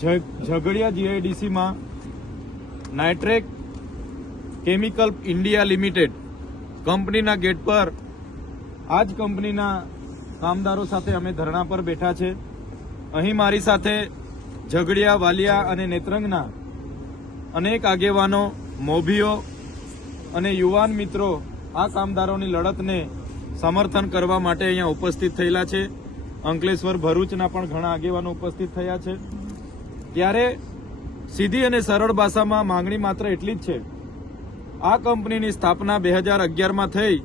ઝઘડિયા જીઆઈડીસીમાં નાઇટ્રેક chemical India limited કંપનીના gate પર આ જ કંપનીના કામદારો સાથે અમે ધરણા પર બેઠા છે. અહીં મારી સાથે ઝઘડિયા, વાલિયા અને નેત્રંગના અનેક આગેવાનો, મોભીઓ અને યુવાન મિત્રો આ કામદારોની લડતને સમર્થન કરવા માટે અહીંયા ઉપસ્થિત થયેલા છે. અંકલેશ્વર ભરૂચના પણ ઘણા આગેવાનો ઉપસ્થિત થયા છે. ત્યારે સીધી અને સરળ ભાષામાં માંગણી માત્ર એટલી જ છે. આ કંપનીની સ્થાપના બે હજાર અગિયારમાં થઈ,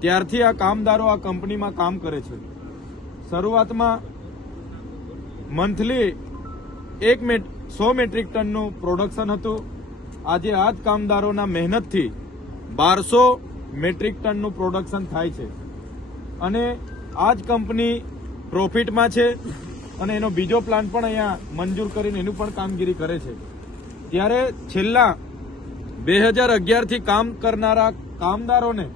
ત્યારથી આ કામદારો આ કંપનીમાં કામ કરે છે. શરૂઆતમાં મંથલી એક મેટ, સો મેટ્રિક ટનનું પ્રોડક્શન હતું. આજે આ જ કામદારોના મહેનતથી બારસો મેટ્રિક ટનનું પ્રોડક્શન થાય છે. અને આ જ કંપની પ્રોફિટમાં છે. અને એનો બીજો પ્લાન પણ અહીંયા મંજૂર કરીને એનું પણ કામગીરી કરે છે. ત્યારે છેલ્લા બે હજાર અગિયારથી કામ કરનારા કામદારોને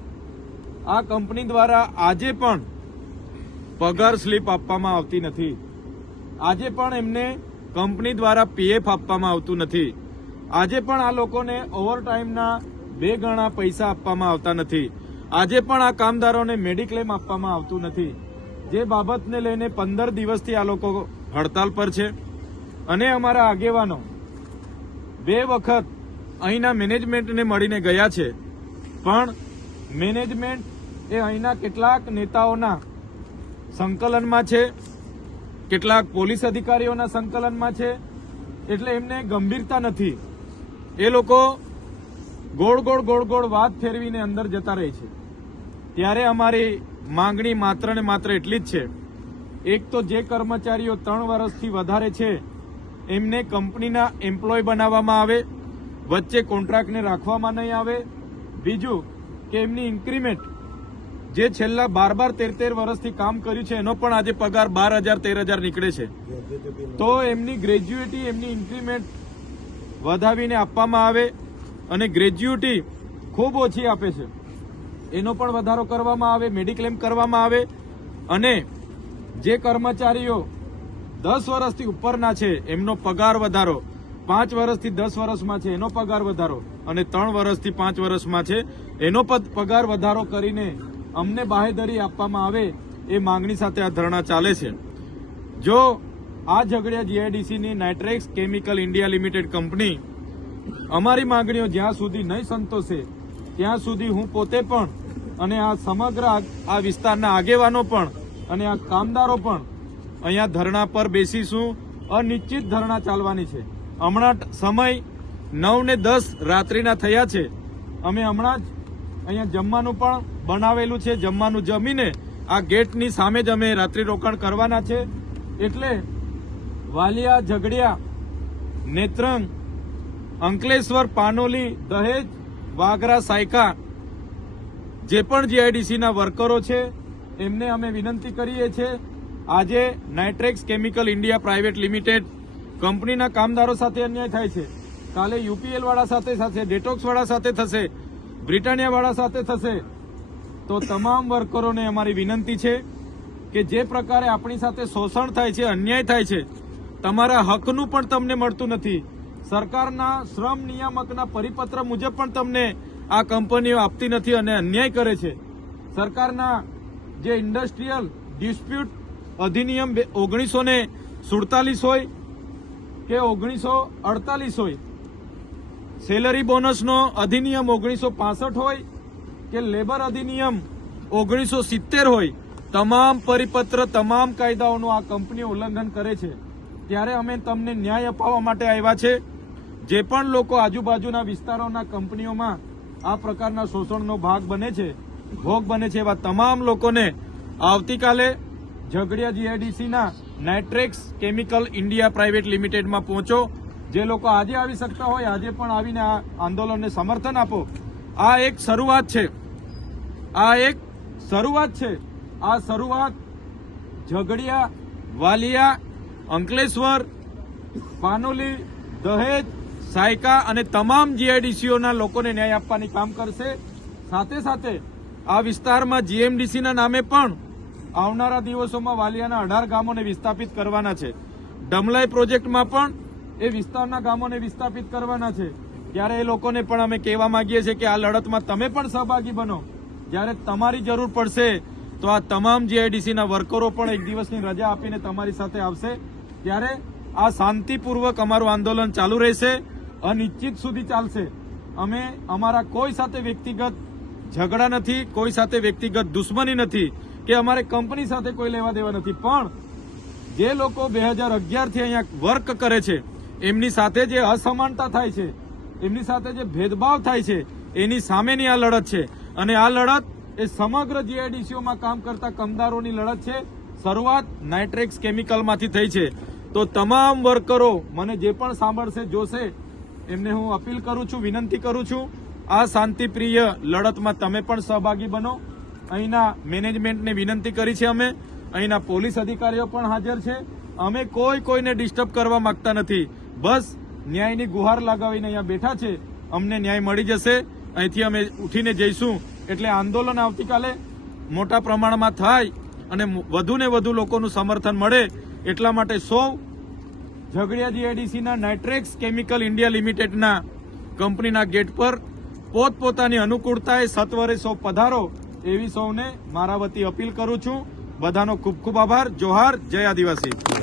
આ કંપની દ્વારા આજે પણ પગાર સ્લીપ આપવામાં આવતી નથી. આજે પણ એમને કંપની દ્વારા પીએફ આપવામાં આવતું નથી. આજે પણ આ લોકોને ઓવરટાઈમના બે ગણા પૈસા આપવામાં આવતા નથી. આજે પણ આ કામદારોને મેડિક્લેમ આપવામાં આવતું નથી. જે બાબતને લઈને પંદર દિવસથી આ લોકો હડતાલ પર છે. અને અમારા આગેવાનો બે વખત અહીંના મેનેજમેન્ટને મળીને ગયા છે. પણ મેનેજમેન્ટ એ અહીંના કેટલાક નેતાઓના સંકલનમાં છે, કેટલાક પોલીસ અધિકારીઓના સંકલનમાં છે. એટલે એમને ગંભીરતા નથી. એ લોકો ગોળ ગોળ ગોળ ગોળ વાત ફેરવીને અંદર જતા રહે છે. ત્યારે અમારી માંગણી માત્ર ને માત્ર એટલી જ છે. એક તો જે કર્મચારીઓ ત્રણ વર્ષથી વધારે છે, એમને કંપનીના એમ્પ્લોય બનાવવામાં આવે, વચ્ચે કોન્ટ્રાક્ટને રાખવામાં નહીં આવે. બીજું કે એમની ઇન્ક્રીમેન્ટ, જે છેલ્લા બાર બાર તેર તેર વર્ષથી કામ કર્યું છે, એનો પણ આજે પગાર બાર હજાર, તેર હજાર નીકળે છે. તો એમની ગ્રેજ્યુએટી, એમની ઇન્ક્રીમેન્ટ વધાવીને આપવામાં આવે અને ગ્રેજ્યુએટી ખૂબ ઓછી આપે છે. એનો પણ વધારો કરવામાં આવે મેડિક્લેમ કરવામાં આવે. અને જે કર્મચારીઓ દસ વર્ષથી ઉપરના છે, એમનો પગાર વધારો. પાંચ વર્ષથી દસ વર્ષમાં છે, એનો પગાર વધારો. અને ત્રણ વર્ષથી પાંચ વર્ષમાં છે, એનો પગાર વધારો કરીને અમને બાહેધરી આપવામાં આવે એ માંગણી સાથે આ ધરણા ચાલે છે. જો આ Jhagadia જીઆઈડીસીની Nitrex chemical India limited company અમારી માંગણીઓ જ્યાં સુધી નહીં સંતોષે, ત્યાં સુધી હું પોતે પણ અને આ સમગ્ર આ વિસ્તારના આગેવાનો પણ અને આ કામદારો પણ અહીંયા ધરણા પર બેસીશું. અનિશ્ચિત ધરણા ચાલવાની છે. હમણાં સમય નવ ને દસ રાત્રિના થયા છે. અમે હમણાં જ અહીંયા જમવાનું પણ બનાવેલું છે. જમવાનું જમીને આ ગેટની સામે જ અમે રાત્રિ રોકાણ કરવાના છે. એટલે વાલિયા, ઝઘડિયા, નેત્રંગ, અંકલેશ્વર, પાનોલી, દહેજ, વાગરા, સાયકા જે પણ જીઆઈડીસીના વર્કરો છે, એમને અમે વિનંતી કરીએ છીએ આજે Nitrex chemical India private limited કંપનીના કામદારો સાથે અન્યાય થાય છે. કાલે યુપીએલવાળા સાથે સાથે થશે, ડેટોક્સ સાથે થશે બ્રિટાનિયાવાળા સાથે થશે. તો તમામ વર્કરોને અમારી વિનંતી છે કે જે પ્રકારે આપણી સાથે શોષણ થાય છે, અન્યાય થાય છે, તમારા હકનું પણ તમને મળતું નથી. સરકારના શ્રમ નિયામકના પરિપત્ર મુજબ પણ તમને આ કંપનીઓ આપતી નથી અને અન્યાય કરે છે. સરકારના જે ઇન્ડસ્ટ્રીયલ ડિસ્પ્યુટ અધિનિયમ ઓગણીસો ને સુડતાલીસ હોય કે ઓગણીસો અડતાલીસ હોય, સેલરી બોનસનો અધિનિયમ ઓગણીસો પાસઠ હોય કે લેબર અધિનિયમ ઓગણીસો સિત્તેર હોય, તમામ પરિપત્ર, તમામ કાયદાઓનું આ કંપની ઉલ્લંઘન કરે છે. ત્યારે અમે તમને ન્યાય અપાવવા માટે આવ્યા છે. જે પણ લોકો આજુબાજુના વિસ્તારોના કંપનીઓમાં આ પ્રકારના શોષણનો ભાગ બને છે, ભોગ બને છે એવા તમામ લોકોને આવતીકાલે ઝઘડિયા જીઆઈડીસીના નાઇટ્રેક્સ કેમિકલ ઇન્ડિયા પ્રાઇવેટ લિમિટેડમાં પહોંચો. જે લોકો આજે આવી શકતા હોય, આજે પણ આવીને આ આંદોલનને સમર્થન આપો. આ એક શરૂઆત છે. આ એક શરૂઆત છે. આ શરૂઆત ઝઘડિયા વાલિયા અંકલેશ્વર, પાનોલી, દહેજ સાયકા અને તમામ જીઆઈડીસીઓના લોકોને ન્યાય આપવાની કામ કરશે. સાથે સાથે આ વિસ્તારમાં જીએમડીસીના નામે પણ આવનારા દિવસોમાં વાલિયાના અઢાર ગામોને વિસ્થાપિત કરવાના છે. ડમલાઈ પ્રોજેક્ટમાં પણ એ વિસ્તારના ગામોને વિસ્થાપિત કરવાના છે. ત્યારે એ લોકોને પણ અમે કહેવા માંગીએ છીએ કે આ લડતમાં તમે પણ સહભાગી બનો. જ્યારે તમારી જરૂર પડશે તો આ તમામ જીઆઈડીસીના વર્કરો પણ એક દિવસની રજા આપીને તમારી સાથે આવશે. ત્યારે આ શાંતિપૂર્વક અમારું આંદોલન ચાલુ રહેશે. અનિશ્ચિત સુધી ચાલશે. અમે અમારા કોઈ સાથે વ્યક્તિગત ઝઘડા નથી, કોઈ સાથે વ્યક્તિગત દુશ્મની નથી કે અમારે કંપની સાથે કોઈ લેવા દેવા નથી. પણ જે લોકો બે હજાર અગિયારથી અહીંયા વર્ક કરે છે, એમની સાથે જે અસમાનતા થાય છે, એમની સાથે જે ભેદભાવ થાય છે, એની સામેની આ લડત છે. અને આ લડત એ સમગ્ર જીઆઈડીસીઓમાં કામ કરતા કમદારોની લડત છે. શરૂઆત નાઇટ્રેક્સ કેમિકલમાંથી થઈ છે. તો તમામ વર્કરો મને જે પણ સાંભળશે, જોશે એમને હું અપીલ કરું છું, વિનંતી કરું છું, આ શાંતિપ્રિય લડતમાં તમે પણ સહભાગી બનો. અહીંના મેનેજમેન્ટને વિનંતી કરી છે અમે. અહીંના પોલીસ અધિકારીઓ પણ હાજર છે. અમે કોઈ કોઈને ડિસ્ટર્બ કરવા માંગતા નથી. બસ ન્યાયની ગુહાર લગાવીને અહીંયા બેઠા છે. અમને ન્યાય મળી જશે. અહીંથી અમે ઉઠીને જઈશું. એટલે આંદોલન આવતીકાલે મોટા પ્રમાણમાં થાય અને વધુ ને વધુ લોકોનું સમર્થન મળે. એટલા માટે સૌ ઝઘડિયા જીઆઈડીસીના નાઇટ્રેક્સ કેમિકલ ઇન્ડિયા લિમિટેડના કંપનીના ગેટ પર પોતપોતાની અનુકૂળતાએ સત્વરે સૌ પધારો એવી સૌને મારા વતી અપીલ કરું છું. બધાનો ખૂબ ખૂબ આભાર. જોહાર. જય આદિવાસી.